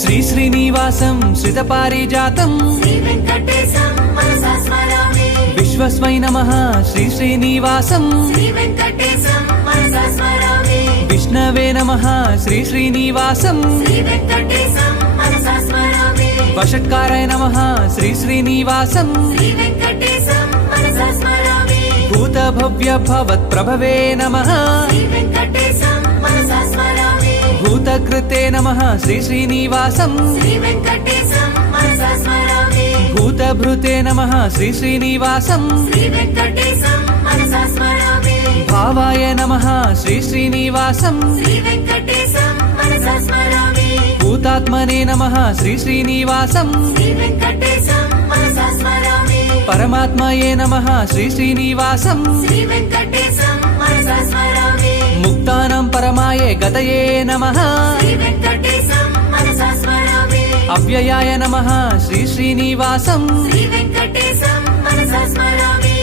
శ్రీ శ్రీనివాసం శ్రితపారిజాతం శ్రీ వెంకటేశం మనసా స్మరామి విశ్వస్మై నమః శ్రీ శ్రీనివాసం శ్రీ వెంకటేశం మనసా స్మరామి విష్ణవే నమః శ్రీ శ్రీనివాసం శ్రీ వెంకటేశం మనసా స్మరామి వషట్కారాయ నమః శ్రీ శ్రీనివాసం శ్రీ వెంకటేశం మనసా స్మరామి భూత భవ్య భవత్ ప్రభవే నమః శ్రీ వెంకటేశం మనసా స్మరామి భూతకృతే నమః శ్రీ శ్రీనివాసం శ్రీ వెంకటేశం మనసా స్మరామి భూతభృతే నమః శ్రీ శ్రీనివాసం శ్రీ వెంకటేశం మనసా స్మరామి భావాయ నమః శ్రీ శ్రీనివాసం శ్రీ వెంకటేశం మనసా స్మరామి భూతాత్మనే నమః శ్రీ శ్రీనివాసం శ్రీ వెంకటేశం మనసా స్మరామి పరమాత్మయే నమః శ్రీ శ్రీనివాసం శ్రీ వెంకటేశం మనసా స్మరామి ముక్తానాం పరమాయే గతయే నమః శ్రీ వెంకటేశం మనసా స్మరామి అవ్యయాయ నమః శ్రీ శ్రీనివాసం శ్రీ వెంకటేశం మనసా స్మరామి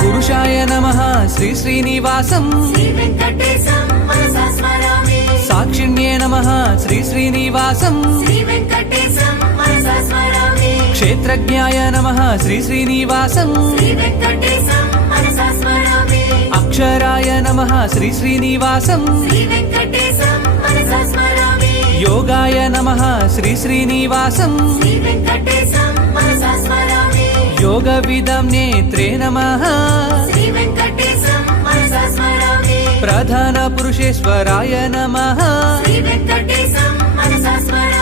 పురుషాయ నమః శ్రీ శ్రీనివాసం శ్రీ వెంకటేశం మనసా స్మరామి సాక్షిణ్యే నమః శ్రీ శ్రీనివాసం శ్రీ వెంకటేశం మనసా స్మరామి క్షేత్రజ్ఞాయ నమః శ్రీ శ్రీనివాసం శ్రీ వెంకటేశం మనసా స్మరామి అక్షరాయ నమః శ్రీ శ్రీనివాసం శ్రీ వెంకటేశం మనసా స్మరామి యోగాయ నమః శ్రీ శ్రీనివాసం శ్రీ వెంకటేశం మనసా స్మరామి యోగ విదం నేత్రే నమః శ్రీ వెంకటేశం మనసా స్మరామి ప్రధాన పురుషేశ్వరాయ నమః శ్రీ వెంకటేశం మనసా స్మరామి